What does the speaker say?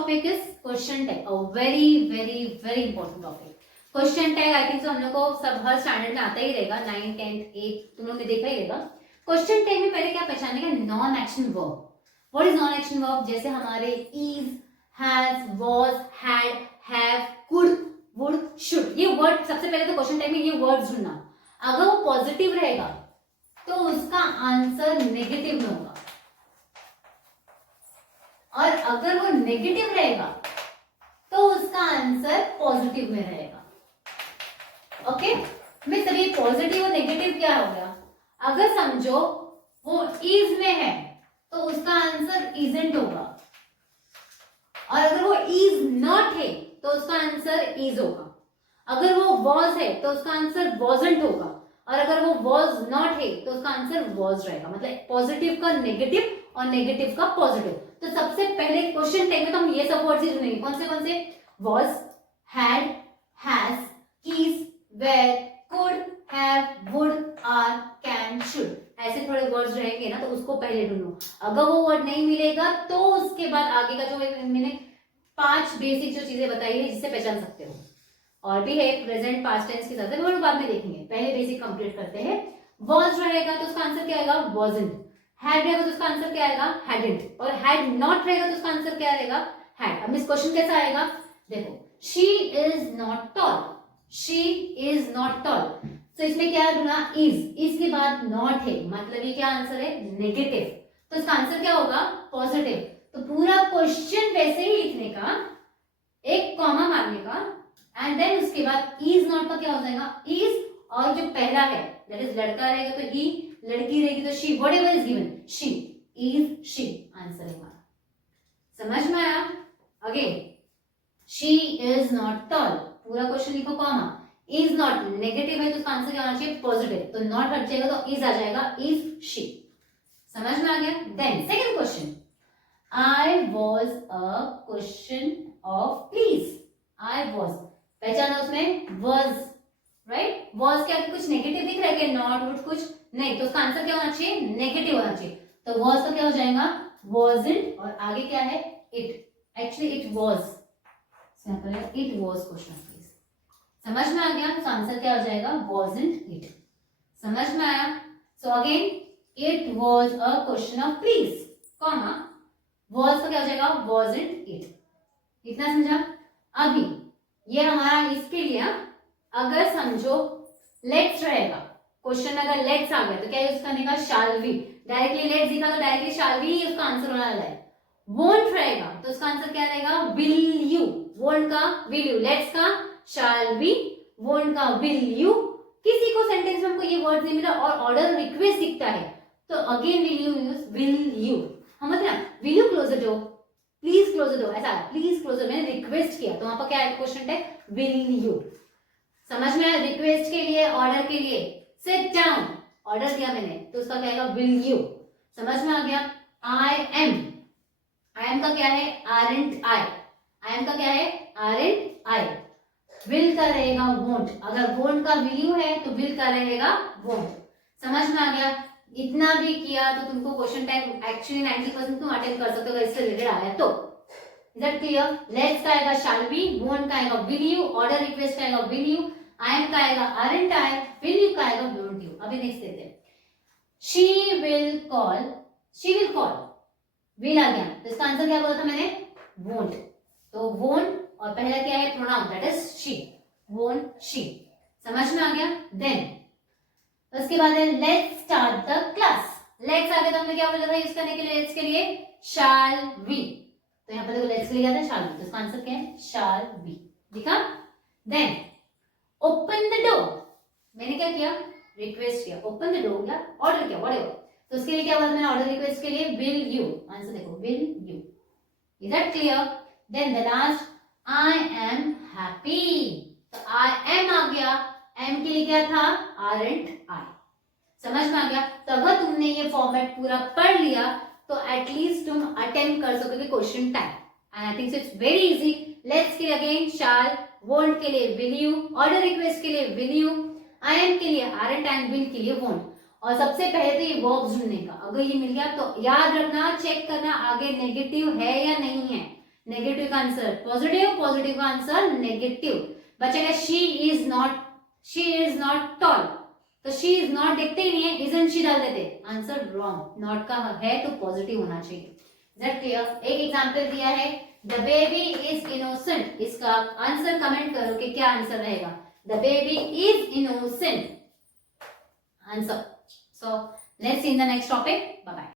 Topic is question tag, a very very very important topic. Question tag I think हम लोग को सब हर standard में आता ही रहेगा, 9, 10, 8 तुम लोग ने देखा ही रहेगा। क्वेश्चन टैग में पहले क्या पहचानेगा, non action verb. What is non action verb? जैसे हमारे is, has, was, had, have, could, would, should, ये वर्ड सबसे पहले तो क्वेश्चन टैग में ये वर्ड ढूंढना। अगर वो पॉजिटिव रहेगा तो उसका आंसर नेगेटिव में होगा, और अगर वो नेगेटिव रहेगा तो उसका आंसर पॉजिटिव में रहेगा। ओके, मैं सभी पॉजिटिव और नेगेटिव क्या हो गया? अगर समझो वो इज में है तो उसका आंसर इजंट होगा, और अगर वो इज नॉट है तो उसका आंसर इज होगा। अगर वो वॉज है तो उसका आंसर वॉजंट होगा, और अगर वो वॉज नॉट है तो उसका आंसर वॉज रहेगा। मतलब पॉजिटिव का नेगेटिव और नेगेटिव का पॉजिटिव। तो सबसे पहले क्वेश्चन टैग में तो हम ये सब वर्ड्स ही ढूंढेंगे। कौन से? Was, had, has, is, were, could, have, would, are, can, should, ऐसे थोड़े वर्ड्स रहेंगे ना, तो उसको पहले ढूंढो। अगर वो वर्ड नहीं मिलेगा तो उसके बाद आगे का जो मैंने 5 बेसिक जो चीजें बताई है जिससे पहचान सकते हो, और भी है प्रेजेंट पास्ट टेंस के साथ, वो बाद में देखेंगे। पहले बेसिक कंप्लीट करते हैं। वॉज रहेगा तो उसका आंसर क्या आएगा? वॉजंट। हैड रहेगा तो उसका आंसर क्या आएगा? हैडंट। और हैड नॉट रहेगा तो उसका आंसर क्या रहेगा? हैड। अब इस क्वेश्चन कैसा आएगा देखो, she is not toll, she is not toll, तो इसमें क्या ढूंढना? इज के बाद नॉट है, मतलब ये क्या आंसर है? नेगेटिव। तो इसका आंसर क्या होगा? पॉजिटिव। तो पूरा क्वेश्चन वैसे ही लिखने का, एक कॉमा मारने का, एंड देन उसके बाद इज नॉट का क्या हो जाएगा? इज, और जो पहला है दैट इज लड़का रहेगा तो ही, लड़की रहेगी तो she, whatever is given, she is, she answer है हमारा। समझ में आया? Again, she is not toll, पूरा क्वेश्चन लिखो कॉमा, इज नॉट नेगेटिव है तो उसका आंसर क्या होना चाहिए? पॉजिटिव। तो नॉट हट जाएगा तो इज आ जाएगा, इज शी। समझ में आ गया? Then second question, I was a question of please. I was, पहचाना उसमें वॉज, राइट? वॉज क्या कुछ नेगेटिव दिख रहा है क्या? नॉट, वुड, कुछ नहीं, तो उसका आंसर क्या होना चाहिए? नेगेटिव होना चाहिए। तो वॉज का क्या हो जाएगा? वॉजंट, और आगे क्या है? It. Actually it was, it was question of please. समझ में आ गया? तो आंसर क्या हो जाएगा? Wasn't, it. समझ में आया? So again, it was a question of please, comma, was का क्या हो जाएगा? Wasn't, it. इतना समझा? अभी ये हमारा इसके लिए, अगर समझो लेट्स रहेगा, क्वेश्चन में अगर लेट्स आ गया तो क्या यूज करने का? Shall we. डायरेक्टली लेट्स दिखा तो डायरेक्टली शाल वी ही उसका आंसर होने वाला है। वोंट रहेगा तो उसका आंसर क्या रहेगा? Will you. वोंट का विल यू, लेट्स का शाल वी, वोंट का विल यू। किसी को सेंटेंस में हमको ये वर्ड नहीं मिला और ऑर्डर रिक्वेस्ट दिखता है तो again will you use will you. हम मतलब will you close the door, please close the door, ऐसा प्लीज क्लोज द, मैंने रिक्वेस्ट किया तो वहां पर क्या है? Question tag will you. समझ में आया? रिक्वेस्ट के लिए, ऑर्डर के लिए, सिट डाउन ऑर्डर दिया मैंने तो उसका क्या आएगा? Will you. समझ में आ गया? आई एम, आई एम का क्या है? Aren't I. आई एम का क्या है? Aren't I. विल का रहेगा वोंट, अगर वोंट का विल यू है तो विल का रहेगा वोंट। समझ में आ गया? इतना भी किया तो तुमको क्वेश्चन टैग एक्चुअली 90% तुम अटेंड कर सकते हो इससे रिलेटेड आया तो। Is that clear? लेट्स का आएगा शाल बी, वोंट का आएगा विल यू, ऑर्डर रिक्वेस्ट का आएगा विल यू, आई एम का आएगा आरंट आई, विल यू का आएगा वोंट यू। अभी नेक्स्ट देते हैं, she will call, she will call, will आ गया तो इसका आंसर क्या बोला था मैंने? वोंट। तो वोंट और पहला क्या है? Pronoun, that is she, won't she. समझ में आ गया? देन उसके बाद है let's start the class. Let's आ गया तो हमने क्या बोला था यूज करने के लिए? लेट्स के लिए शाल वी, तो यहाँ पर देखो लेट्स के लिए क्या था? शाल वी, तो इसका आंसर क्या है? Shall we. दिखा? देन ओपन द डोर, मैंने क्या किया? रिक्वेस्ट किया। ओपन द डोर या ऑर्डर किया, व्हाटएवर, तो उसके लिए क्या बोला मैंने? ऑर्डर रिक्वेस्ट के लिए विल यू। आंसर देखो will you. Is that clear? Then the last, I am happy, तो आई एम आ गया, एम के लिए क्या था? आरंट आई। समझ में आ गया? तो अगर तुमने ये फॉर्मेट पूरा पढ़ लिया तो एटलीस्ट तुम अटेम्प्ट कर सकोगे question time, and I think it's very easy. Let's के लिए अगेन शाल, वोंट के लिए विल यू, ऑर्डर रिक्वेस्ट के लिए विल यू, आई एम के लिए आरंट एंड विल के लिए वोंट। और सबसे पहले तो ये वर्ब्स ढूंढने का, अगर ये मिल गया तो याद रखना, चेक करना आगे नेगेटिव है या नहीं है। नेगेटिव का आंसर पॉजिटिव, पॉजिटिव का आंसर नेगेटिव। बचेगा शी इज नॉट टॉल, तो शी इज नॉट देखते ही नहीं है, इजंट शी डाल देते, आंसर रॉन्ग। नॉट का है तो पॉजिटिव होना चाहिए। Is that clear? एक एग्जांपल दिया है द बेबी इज इनोसेंट, इसका आंसर कमेंट करो कि क्या आंसर रहेगा। The baby is innocent answer. So let's see in the next topic. Bye bye.